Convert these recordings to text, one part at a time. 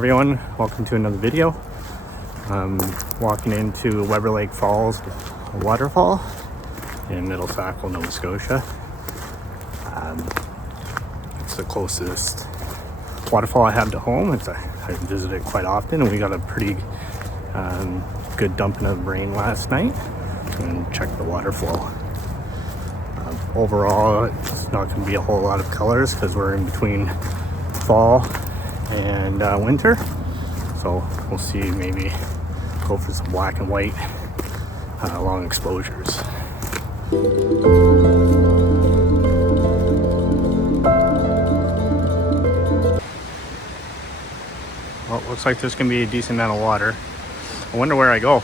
everyone, welcome to another video. I'm walking into Weber Lake Falls waterfall in Middle Sackville, Nova Scotia. It's the closest waterfall I have to home. I visit it quite often, and we got a pretty good dumping of rain last night and check the water flow. Overall, it's not going to be a whole lot of colors because we're in between fall and winter, so we'll see, maybe go for some black and white long exposures. Well, looks like there's gonna be a decent amount of water. I wonder where I go.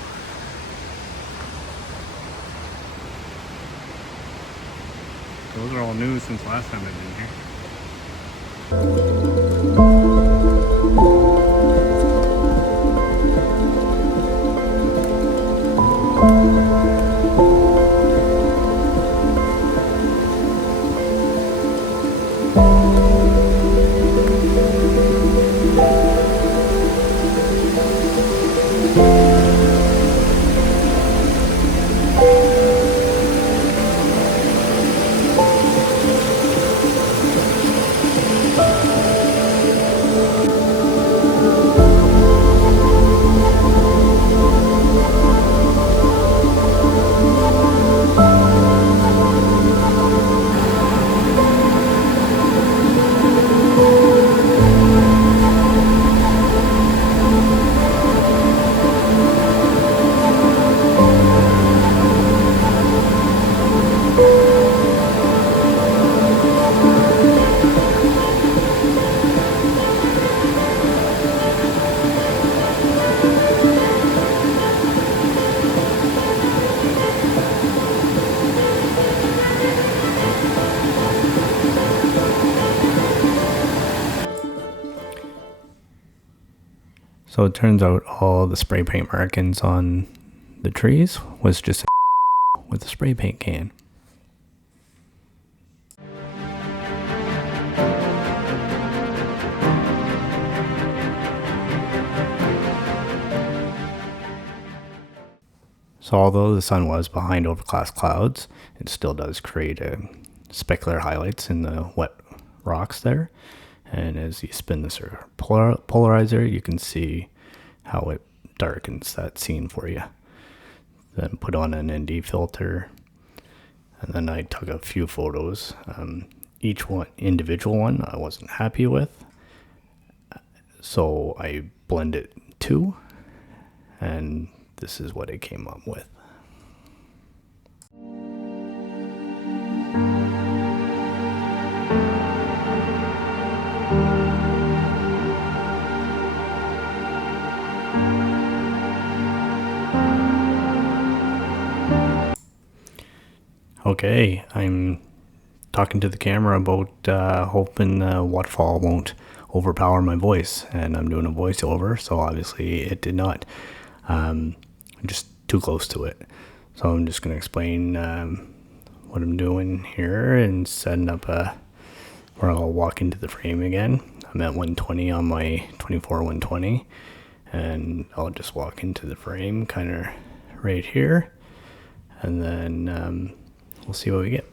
Those are all new since last time I've been here. So it turns out all the spray paint markings on the trees was just with a spray paint can. So although the sun was behind overcast clouds, it still does create a specular highlights in the wet rocks there. And as you spin this polarizer, you can see how it darkens that scene for you. Then put on an ND filter, and then I took a few photos. Each individual one I wasn't happy with, so I blended two, and this is what it came up with. Okay, I'm talking to the camera about hoping the waterfall won't overpower my voice, and I'm doing a voiceover, so obviously it did not. I'm just too close to it, so I'm just going to explain what I'm doing here and setting up where I'll walk into the frame again. I'm at 120 on my 24-120, and I'll just walk into the frame kind of right here, and then we'll see what we get.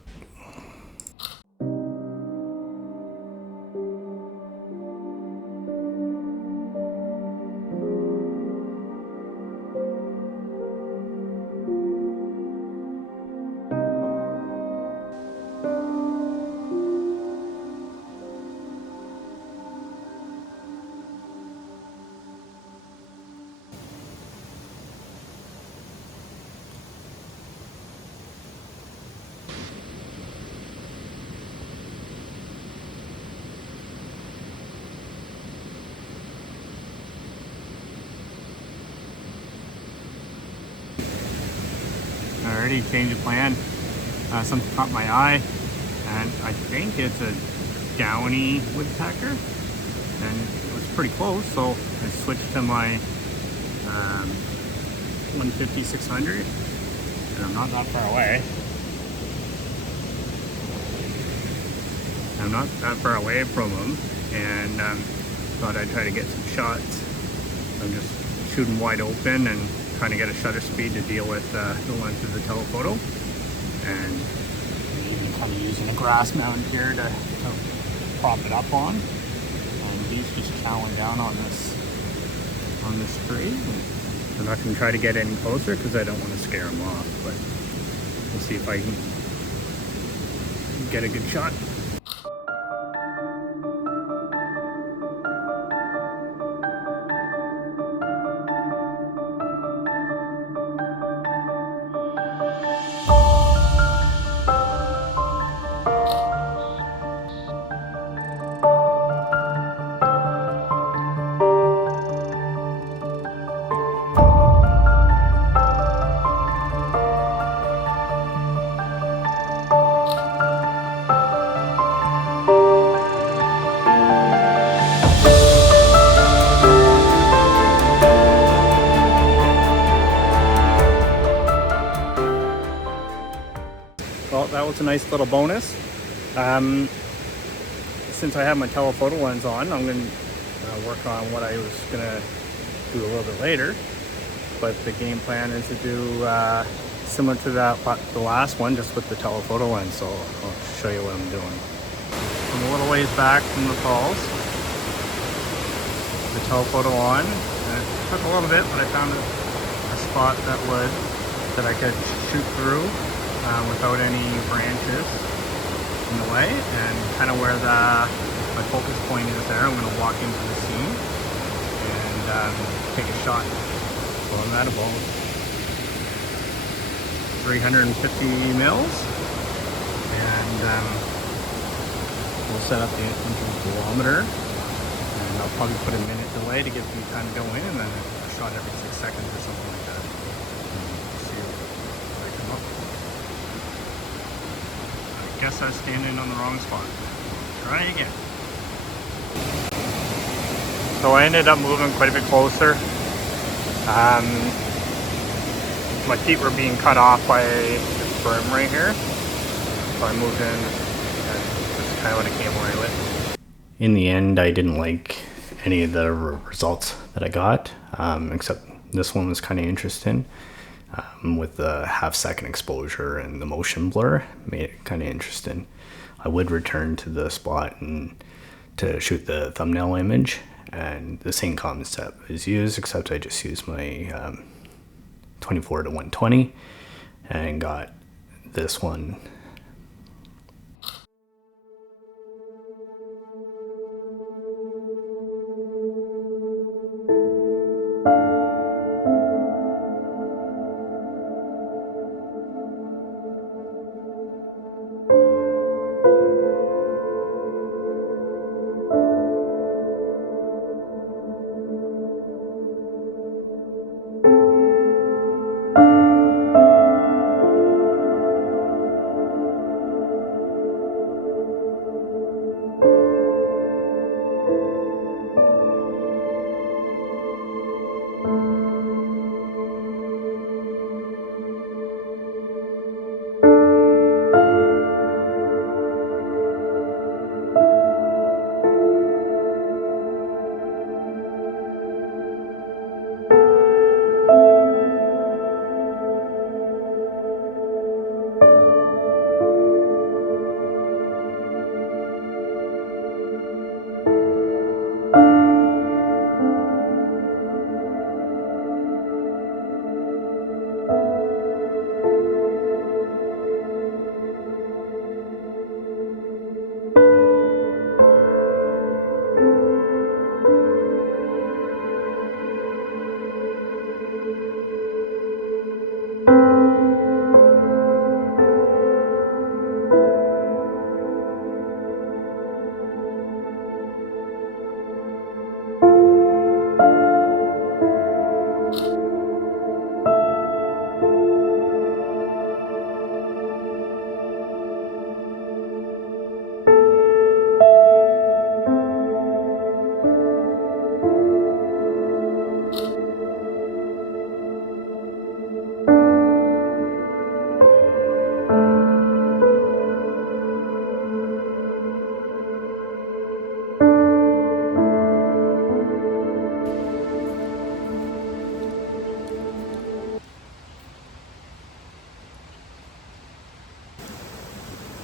I already changed the plan. Something caught my eye, and I think it's a Downy Woodpecker, and it was pretty close, so I switched to my 150-600, and I'm not that far away. I'm not that far away from them, and thought I'd try to get some shots. I'm just shooting wide open and trying to get a shutter speed to deal with the length of the telephoto. And even kind of using a grass mount here to prop it up on. And he's just chowing down on this tree. I'm not going to try to get any closer because I don't want to scare him off, but we'll see if I can get a good shot. Well, that was a nice little bonus. Since I have my telephoto lens on, I'm going to work on what I was going to do a little bit later. But the game plan is to do similar to the last one, just with the telephoto lens. So I'll show you what I'm doing. I'm a little ways back from the falls. The telephoto on. And it took a little bit, but I found a spot that I could shoot through without any branches in the way, and kind of where my focus point is there. I'm going to walk into the scene and take a shot. So I'm at about 350 mils, and we'll set up the intervalometer, and I'll probably put a minute delay to give me time to go in, and then a shot every 6 seconds or something like that. See what I come up with. I guess I was standing on the wrong spot. Try again. So I ended up moving quite a bit closer. My feet were being cut off by this berm right here. So I moved in, and that's kind of what I came away with. In the end, I didn't like any of the results that I got, except this one was kind of interesting. With the half-second exposure and the motion blur, made it kind of interesting. I would return to the spot and to shoot the thumbnail image, and the same concept is used, except I just used my 24 to 120 and got this one.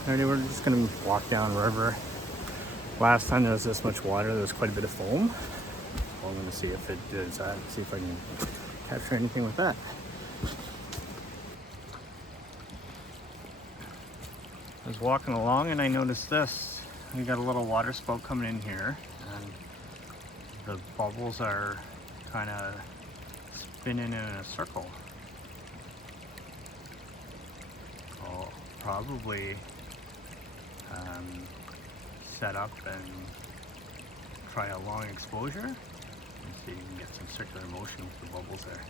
Alrighty, we're just gonna walk down river. Last time there was this much water, there was quite a bit of foam. Well, I'm gonna see if it does that, see if I can capture anything with that. I was walking along and I noticed this. We got a little water spout coming in here, and the bubbles are kind of spinning in a circle. I'll probably set up and try a long exposure and see if you can get some circular motion with the bubbles there.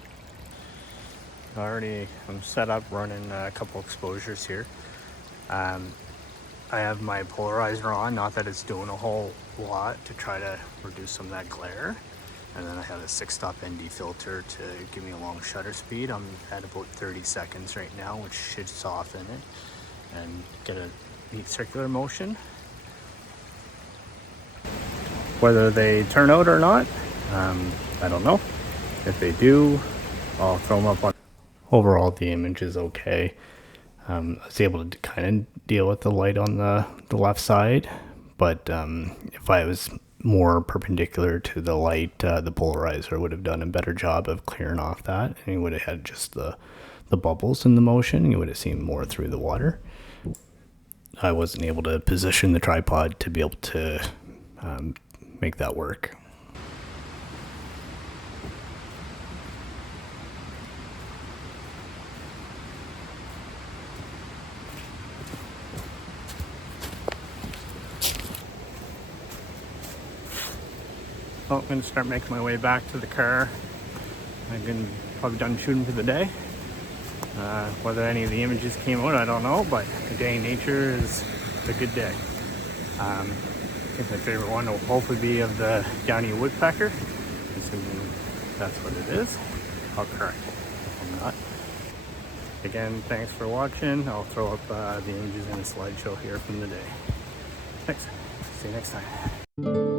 I'm set up running a couple exposures here. I have my polarizer on, not that it's doing a whole lot, to try to reduce some of that glare. And then I have a 6-stop ND filter to give me a long shutter speed. I'm at about 30 seconds right now, which should soften it and get a neat circular motion. Whether they turn out or not, I don't know. If they do, I'll throw them up on. Overall, the image is okay. I was able to kind of deal with the light on the left side, but if I was more perpendicular to the light, the polarizer would have done a better job of clearing off that, and you would have had just the bubbles in the motion. You would have seen more through the water. I wasn't able to position the tripod to be able to make that work. Well, I'm going to start making my way back to the car. I've been probably done shooting for the day. Whether any of the images came out, I don't know, but a day in nature is a good day. I think my favorite one will hopefully be of the Downy Woodpecker, assuming that's what it is. I'll correct it if I'm not. Again, thanks for watching. I'll throw up the images in a slideshow here from the day. Thanks. See you next time.